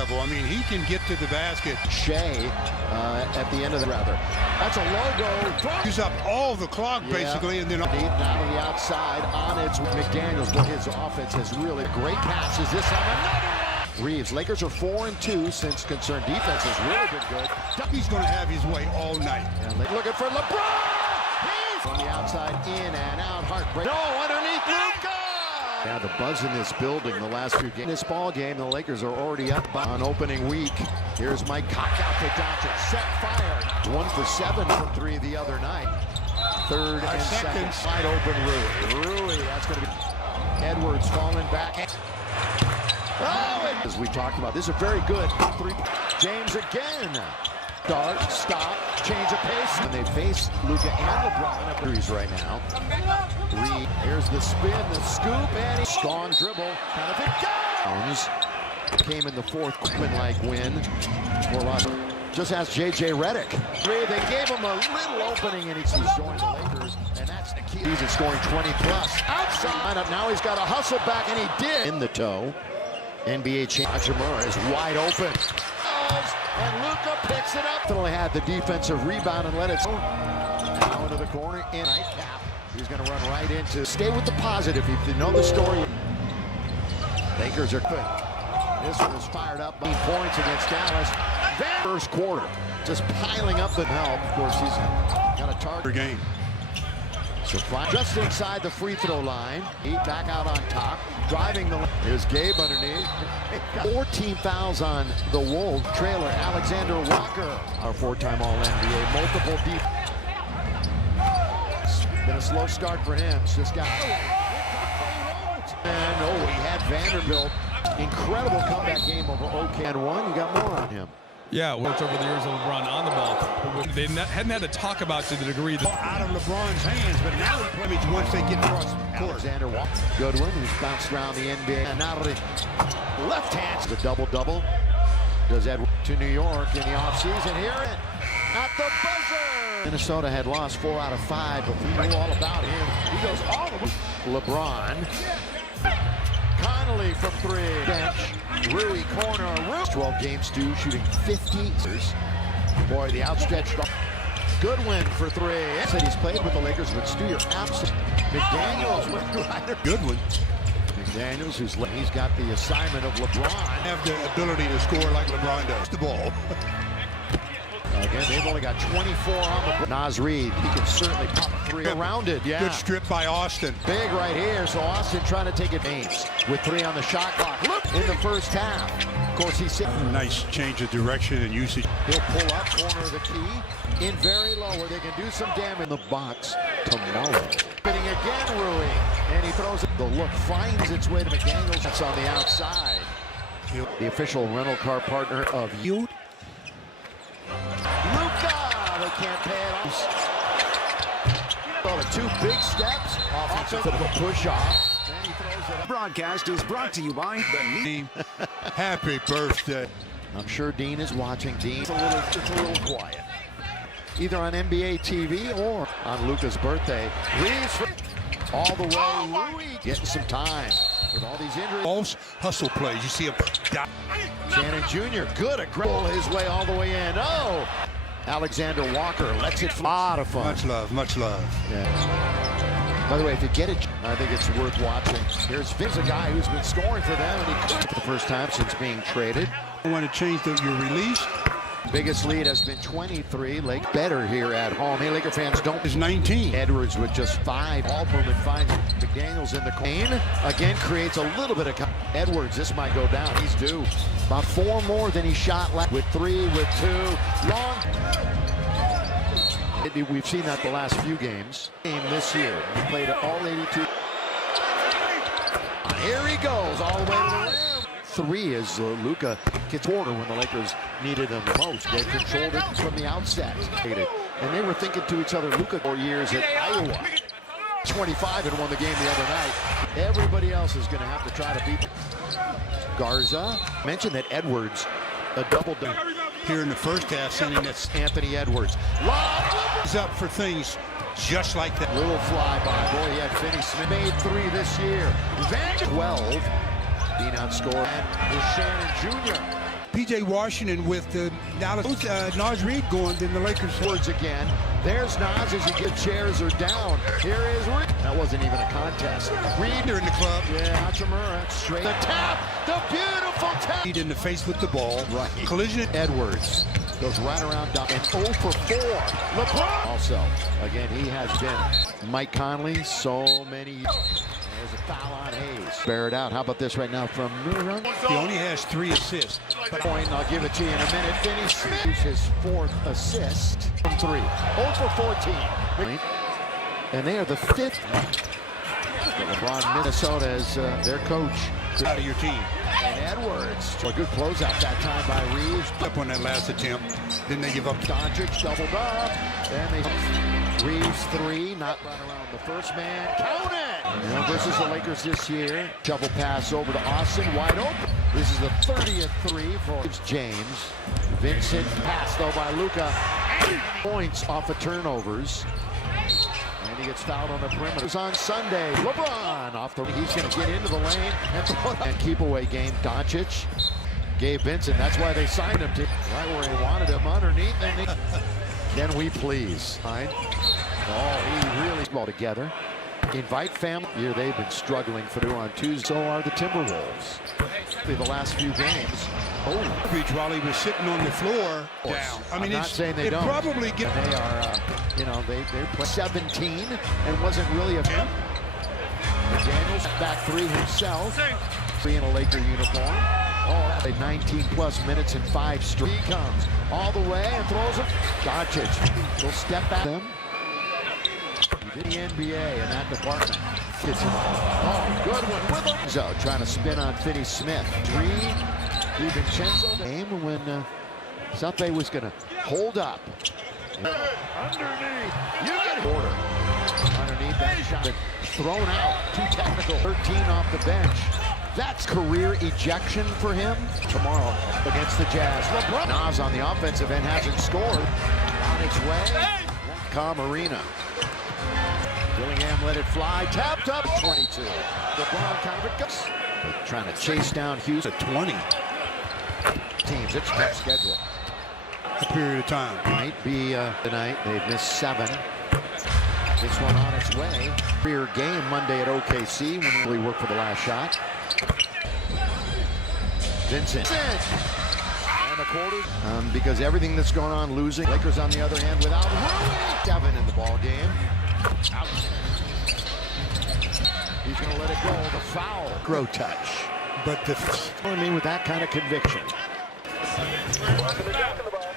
level. I mean, he can get to the basket. Shea at the end of the That's a logo. Use up all the clock, basically, and then... Now to the outside on its McDaniels, but his offense has really great passes. This time another one. Reeves, Lakers are 4-2 since concerned defense has really been good. He's going to have his way all night. And looking for LeBron. He's on the outside, in and out, heartbreak. No, underneath Luka. Now the buzz in this building the last few games. This ball game, the Lakers are already up on opening week. Here's Mike Cock out to Doncic. Set fire. 1 for 7 from 3 the other night. Third and second. Wide open Rui. That's going to be Edwards falling back. Oh, as we talked about, this is a very good 3. James again. Stop, change of pace. And they face Luka and LeBron at threes right now. Reed, here's the spin, the scoop, and strong dribble. Kind of it goes. Came in the fourth, like win. Just ask J.J. Redick. They gave him a little opening, and he's joined the Lakers, and that's the key. He's scoring 20-plus. Outside, now he's got to hustle back, and he did. In the toe. NBA champ Hachimura is wide open. And Luka picks it up. Only had the defensive rebound and let it go. Now into the corner in nightcap. He's going to run right into. Stay with the positive if you know the story. Lakers are good. This one is fired up by points against Dallas. First quarter, just piling up the help. Of course, he's got a target game. So just inside the free throw line. He back out on top, driving the. Here's Gabe underneath. 14 fouls on the Wolves. Trailer, Alexander Walker, our 4-time All-NBA, multiple deep. Been a slow start for him. Just got. And he had Vanderbilt. Incredible comeback game over OK. And one, you got more on him. Yeah, worked over the years of LeBron on the ball. They hadn't had to talk about to the degree that out of LeBron's hands, but now he plays once they get across court. Alexander Walker, Goodwin, who's bounced around the NBA. And not only left hand, the double-double. Does Edwards to New York in the offseason. Here at the buzzer. Minnesota had lost 4 out of 5, but we knew all about him. He goes all the way. LeBron. Connolly from 3. Bench. Rui corner. 12 games, Stu shooting 50. Boy, the outstretched. Goodwin for 3. Said he's played with the Lakers, but Stu, you're absolutely. McDaniels. Goodwin. McDaniels, he's got the assignment of LeBron. Have the ability to score like LeBron does. The ball. Again, they've only got 24 on the. Naz Reid, he can certainly pop a 3 around it. Yeah. Good strip by Austin. Big right here, so Austin trying to take advantage with 3 on the shot clock. Look in the first half. Of course, he's sitting. Nice change of direction and usage. He'll pull up corner of the key in very low where they can do some damage in the box tomorrow. Hitting again, Rui, and he throws it. The look finds its way to McDaniels. That's on the outside. The official rental car partner of you. Luka, they can't pay it off. Well, the 2 big steps. Offensive push off. Then he throws it up. Broadcast is brought to you by the Team. Happy birthday. I'm sure Dean is watching. Dean, it's a little quiet. Either on NBA TV or on Luka's birthday. Reeves all the way. Rui getting some time with all these injuries. False hustle plays. You see him. Shannon Jr. good at pull his way all the way in. Oh, Alexander Walker lets it fly. A lot of fun. Much love, much love. Yeah. By the way, if you get it, I think it's worth watching. Here's Vince, a guy who's been scoring for them, and he could for the first time since being traded. I want to change your release. Biggest lead has been 23. Lake better here at home. Hey, Laker fans, don't. Is 19. Edwards with just 5. Album finds McDaniels in the lane. Again, creates a little bit of. Edwards, this might go down. He's due. About 4 more than he shot last. With 3, with 2. Long. We've seen that the last few games. Game this year. He played all 82. Here he goes, all the way to the rim. 3 as Luka gets quarter when the Lakers needed him the most. They controlled it from the outset. And they were thinking to each other, Luka 4 years at Iowa. 25 and won the game the other night. Everybody else is going to have to try to beat Garza. Mentioned that Edwards, a double here in the first half, sending that Anthony Edwards. He's up for things just like that. Little flyby. Boy, he had Finney Smith. Made 3 this year. Van 12. Being outscored. And Shannon Jr. P.J. Washington with the Dallas Naz Reid going, then the Lakers. Words again. There's Naz as he gets chairs are down. Here is Reid. That wasn't even a contest. Reid in the club. Yeah, Hachimura straight. The tap. The beautiful tap. Reid in the face with the ball. Right. Collision. Edwards goes right around Doc. And 0 for 4. LeBron. Also, again, he has been Mike Conley so many years. There's a foul on Hayes. Bear it out. How about this right now from Newman? He only has 3 assists. Point, I'll give it to you in a minute. Finney Smith, his 4th assist from 3. 0 for 14. And they are the 5th. LeBron, Minnesota is their coach. Out of your team. And Edwards. A good closeout that time by Reeves. Up on that last attempt. Then they give up. Doncic doubled up. And they Reeves 3. Not run around the first man. Count it! You know, this is the Lakers this year. Shovel pass over to Austin. Wide open. This is the 30th 3 for James. Vincent pass though by Luka. Points off of turnovers. And he gets fouled on the perimeter. It's on Sunday. LeBron off the. He's going to get into the lane and throw it. And keep away game. Doncic. Gabe Vincent. That's why they signed him to right where he wanted him underneath. And can we please? Fine. Oh, he really ball together. Invite family. Here they've been struggling for on Tuesday. So are the Timberwolves. The last few games. Oh, while he was sitting on the floor down. I mean, I'm not saying they don't. Probably get. They are, you know, they played 17 and wasn't really a. Daniels back 3 himself. 3 in a Laker uniform. Oh, played 19 plus minutes in 5 straight. He comes all the way and throws it. Doncic will step back them. The NBA in that department. Oh, good one with him. So trying to spin on Finney Smith. 3. DiVincenzo. Game when Sape was going to hold up. Underneath. You get order. Underneath that shot. Been thrown out. Too technical. 13 off the bench. That's career ejection for him tomorrow against the Jazz. LeBron. Naz on the offensive end hasn't scored. On its way. Arena. Dillingham let it fly. Tapped up. 22. LeBron kind of a goes. Trying to chase down Houston. 20 teams. It's a tough schedule. A period of time. Might be tonight. They've missed 7. This one on its way. Career game Monday at OKC when we work for the last shot. Vincent. And the quarters. Because everything that's going on losing. Lakers on the other hand without Rui. 7 in the ball game. Out. He's going to let it go. The foul. Grow touch. But the. I mean, with that kind of conviction.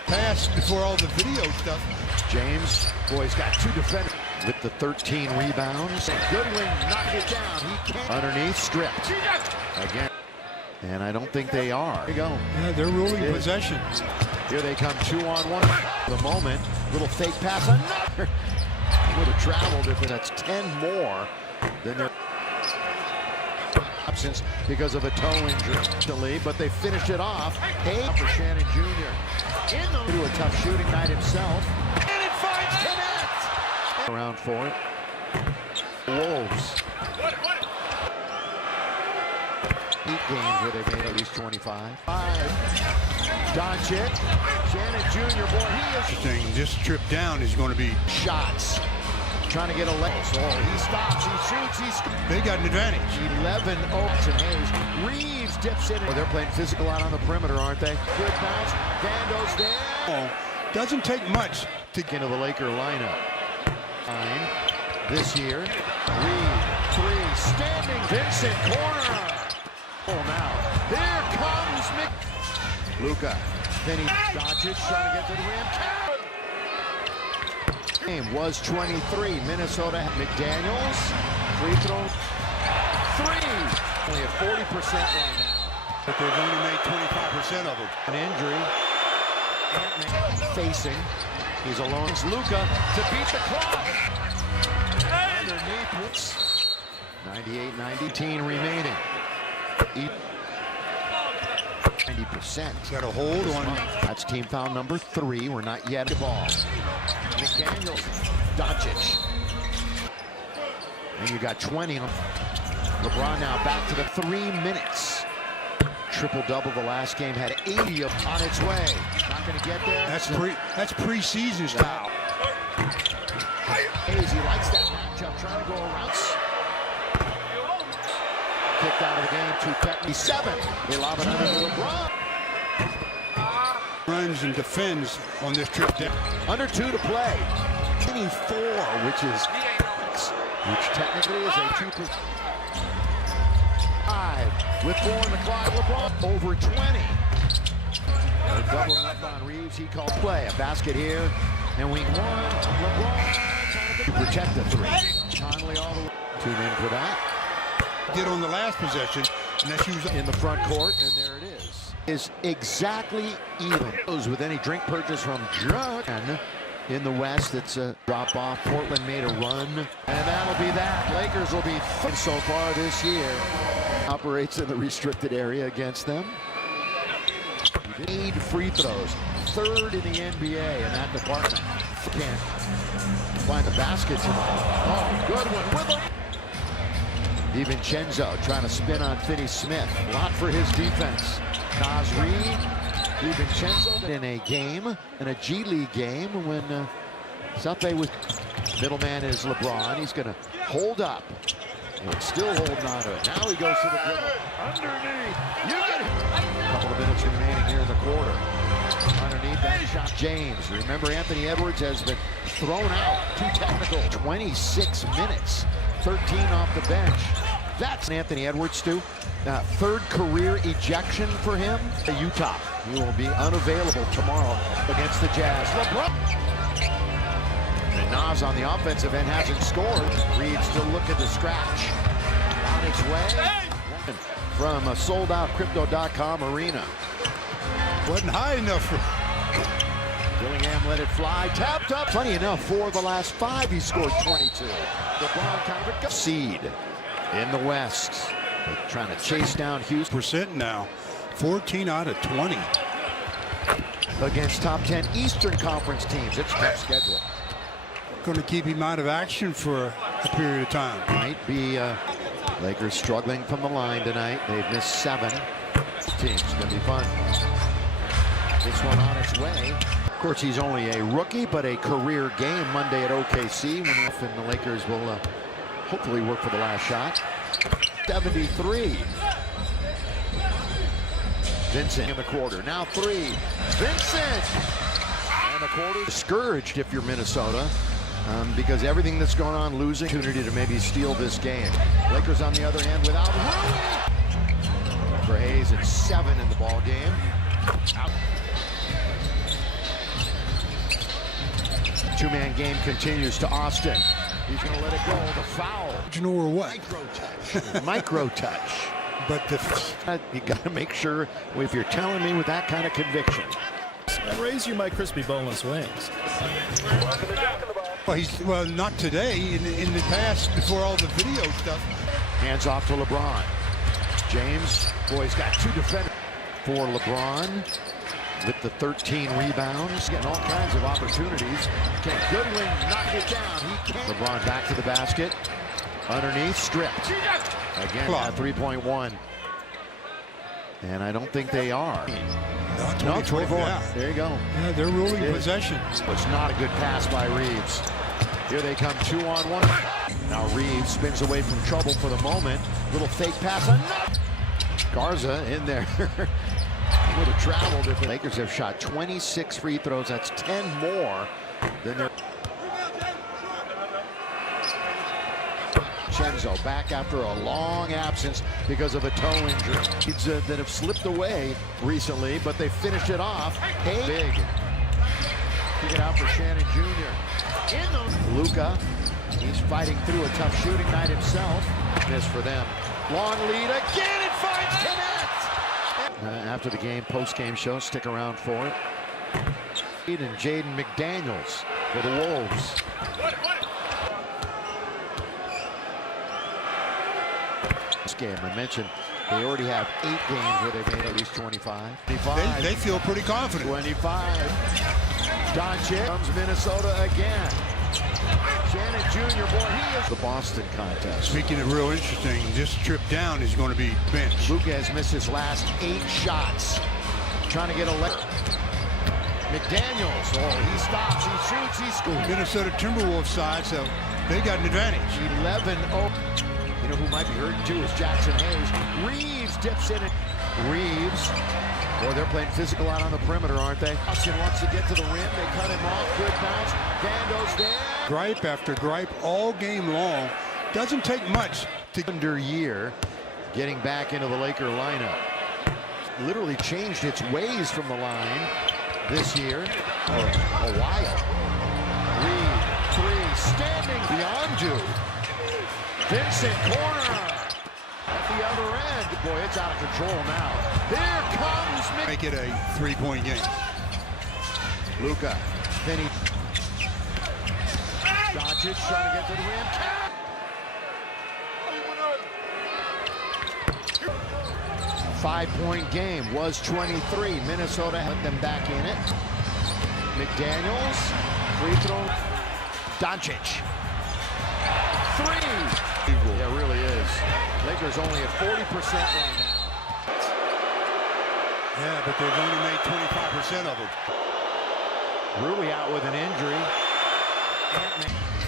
Pass before all the video stuff. James, boy's got 2 defenders with the 13 rebounds. Goodwin knocked it down. He can't. Underneath, stripped. Again. And I don't think they are. There you go. Yeah, they're ruling possession. Here they come 2-on-1. The moment. Little fake pass. Another. Would have traveled if that's 10 more than their absence because of a toe injury. But they finished it off. Hey, for Shannon Jr. Into a tough shooting night himself. And it finds connect. Around for it. Wolves. Heat games where they made at least 25. 5. Doncic. Shannon Jr. Boy, he is. Thing just tripped down is going to be shots. Trying to get a leg. So he stops, he shoots, they got an advantage. 11 Oaks and Hayes. Reeves dips in. Oh, they're playing physical out on the perimeter, aren't they? Good bounce. Vando's there. Oh, doesn't take much to get into the Laker lineup. 9 this year. Reed, 3, standing. Vincent, corner. Oh, now. Here comes Luka. Then he Doncic trying to get to the rim. Game was 23. Minnesota. McDaniels. Free throw. 3. Only at 40% right now. But they've only made 25% of it. An injury. Facing. He's alone. It's Luka to beat the clock. Underneath. 98-19 remaining. 90%. Got a hold on. That's team foul number 3. We're not yet the ball. McDaniels, Doncic. And you got 20 on. LeBron now back to the 3 minutes. triple-double the last game, had 80 on its way. Not going to get there. That's preseason style. Hayes, he likes that matchup, trying to go around. Kicked out of the game to Petney. 7. They lob it under to LeBron. Runs and defends on this trip down. Under 2 to play. 24, which technically is a 2. 5 with 4 in the clock. LeBron over 20. They're doubling up on Reeves. He called play. A basket here, and we won. LeBron to protect the 3. Conley all the way. Tune in for that. Did on the last possession, and that's usually In the front court, and there it is exactly even. With any drink purchase from John. In the West, it's a drop-off. Portland made a run, and that'll be that. Lakers will be so far this year. Operates in the restricted area against them. 8 free throws, 3rd in the NBA in that department. Can't find the basket tonight. Oh, good one with him. DiVincenzo trying to spin on Finney Smith. A lot for his defense. Naz Reid. DiVincenzo in a game, in a G League game, when Sape was middleman is LeBron. He's going to hold up. Still holding on to it. Now he goes to the dribble. Underneath. You get it. A couple of minutes remaining here in the quarter. Underneath that shot. James. Remember, Anthony Edwards has been thrown out. Too technical. 26 minutes. 13 off the bench. That's Anthony Edwards, too. 3rd career ejection for him. Utah. He will be unavailable tomorrow against the Jazz. LeBron. And Nas on the offensive end hasn't scored. Reed still looking to scratch. On its way. From a sold-out Crypto.com arena. wasn't high enough for. Dillingham let it fly. Tapped up. Funny enough, 4 of the last 5 he scored 22. LeBron kind of a seed in the West. They're trying to chase down Houston. % now. 14 out of 20. Against top 10 Eastern Conference teams. It's a tough schedule. Going to keep him out of action for a period of time. Might be Lakers struggling from the line tonight. They've missed 7. Teams going to be fun. This one on its way. Of course, he's only a rookie, but a career game Monday at OKC. And the Lakers will hopefully work for the last shot. 73. Vincent in the quarter. Now 3. Vincent! And the quarter discouraged if you're Minnesota. Because everything that's going on, losing opportunity to maybe steal this game. Lakers on the other hand without Rui. For Hayes, it's 7 in the ball game. Out. 2-man game continues to Austin. He's going to let it go. The foul. You know or what? Micro touch. Micro touch. But You got to make sure if you're telling me with that kind of conviction. I raise you my crispy boneless wings. well, not today. In the past, before all the video stuff. Hands off to LeBron. James, boy, he's got 2 defenders for LeBron with the 13 rebounds, getting all kinds of opportunities. Can Goodwin knock it down? He can. LeBron back to the basket. Underneath, stripped. Again, at 3.1. And I don't think they are. No, 24. Yeah. There you go. Yeah, they're ruling possession. It's not a good pass by Reeves. Here they come 2-on-1. Now Reeves spins away from trouble for the moment. Little fake pass. Garza in there. Would have traveled if the Lakers have shot 26 free throws. That's 10 more than their. Chenzo back after a long absence because of a toe injury. That have slipped away recently, but they finished it off. Hey, big. Kick it out for Shannon Jr. Luka, he's fighting through a tough shooting night himself. Miss for them. Long lead again. It finds connect. After the game, post-game show, stick around for it. And Jaden McDaniels for the Wolves. This game, I mentioned, they already have 8 games where they've made at least 25. They feel pretty confident. 25. Doncic comes Minnesota again. Shannon Jr., boy, he is the Boston contest. Speaking of real interesting, this trip down is going to be benched. Luka has missed his last 8 shots. Trying to get a McDaniels, he stops, he shoots, he scores. Minnesota Timberwolves side, so they got an advantage. 11-0. You know who might be hurting too is Jackson Hayes. Reeves dips in it. Reeves. Boy, they're playing physical out on the perimeter, aren't they? Austin wants to get to the rim. They cut him off. Good bounce. Vando's there. Gripe after gripe all game long. Doesn't take much to Under year, getting back into the Laker lineup. Literally changed its ways from the line this year for a while. Reed, 3, standing beyond you. Vincent, corner. At the other end, boy, it's out of control now. Here comes make it a 3-point game. Luka. Finney. Doncic trying to get to the rim. 5-point game was 23. Minnesota had them back in it. McDaniels, free throw. Doncic. 3. Yeah, it really is. Lakers only at 40% right now. Yeah, but they've only made 25% of it. Rui out with an injury.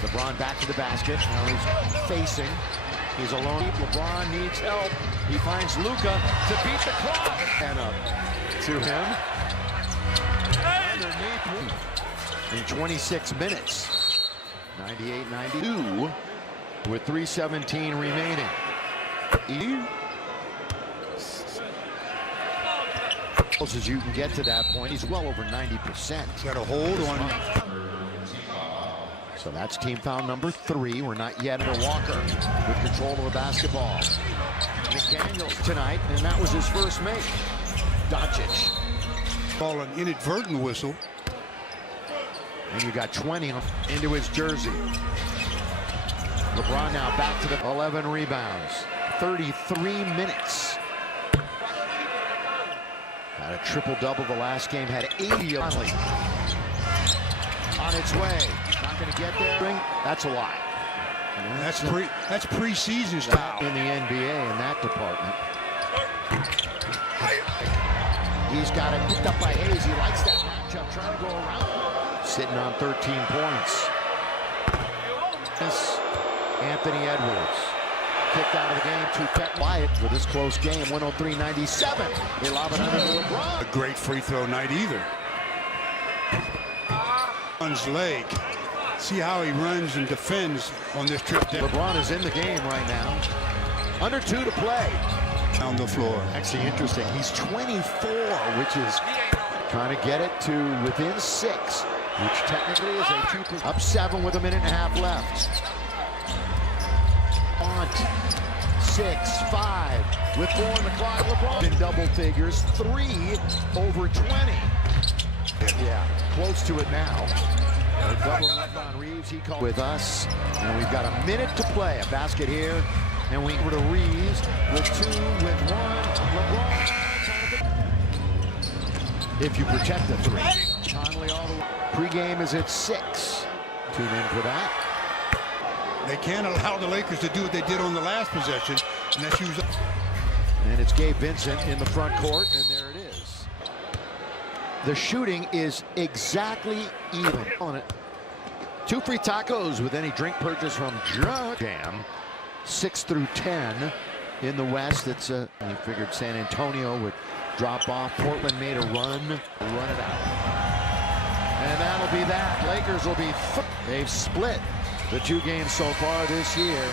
LeBron back to the basket. Now he's facing. He's alone. LeBron needs help. He finds Luka to beat the clock. And up to him. Underneath in 26 minutes. 98-92 with 3:17 remaining. Close as you can get to that point. He's well over 90%. He's got a hold on. So that's team foul number 3. We're not yet under Walker with control of the basketball. McDaniels tonight, and that was his first make. Doncic. Call an inadvertent whistle. And you got 20 into his jersey. LeBron now back to the 11 rebounds. 33 minutes. Had a triple-double the last game. Had 80 on its way. Not going to get there. That's a lot. That's preseason style in the NBA in that department. He's got it picked up by Hayes. He likes that matchup. Trying to go around. Sitting on 13 points. Anthony Edwards. Kicked out of the game to Pet Wyatt for this close game. 103-97. They lob it under to LeBron. A great free throw night either. LeBron's leg. See how he runs and defends on this trip down. LeBron is in the game right now. Under 2 to play. On the floor. Actually interesting. He's 24, which is trying to get it to within 6, which technically is a 2. Up 7 with a minute and a half left. On 6, 5 with 4 in the clock. LeBron in double figures. 3 over 20. Yeah, close to it now. They're doubling up on Reeves. He called with us, and we've got a minute to play. A basket here, and we go to Reeves with 2, with 1. LeBron. If you protect the 3. Conley all the way. Pre-game is at 6. Tune in for that. They can't allow the Lakers to do what they did on the last possession, and that's use. And it's Gabe Vincent in the front court, and there it is. The shooting is exactly even on it. 2 free tacos with any drink purchase from Jam. 6 through 10 in the West. It's you figured San Antonio would drop off. Portland made a run it out. And that'll be that. Lakers will be. They've split the 2 games so far this year.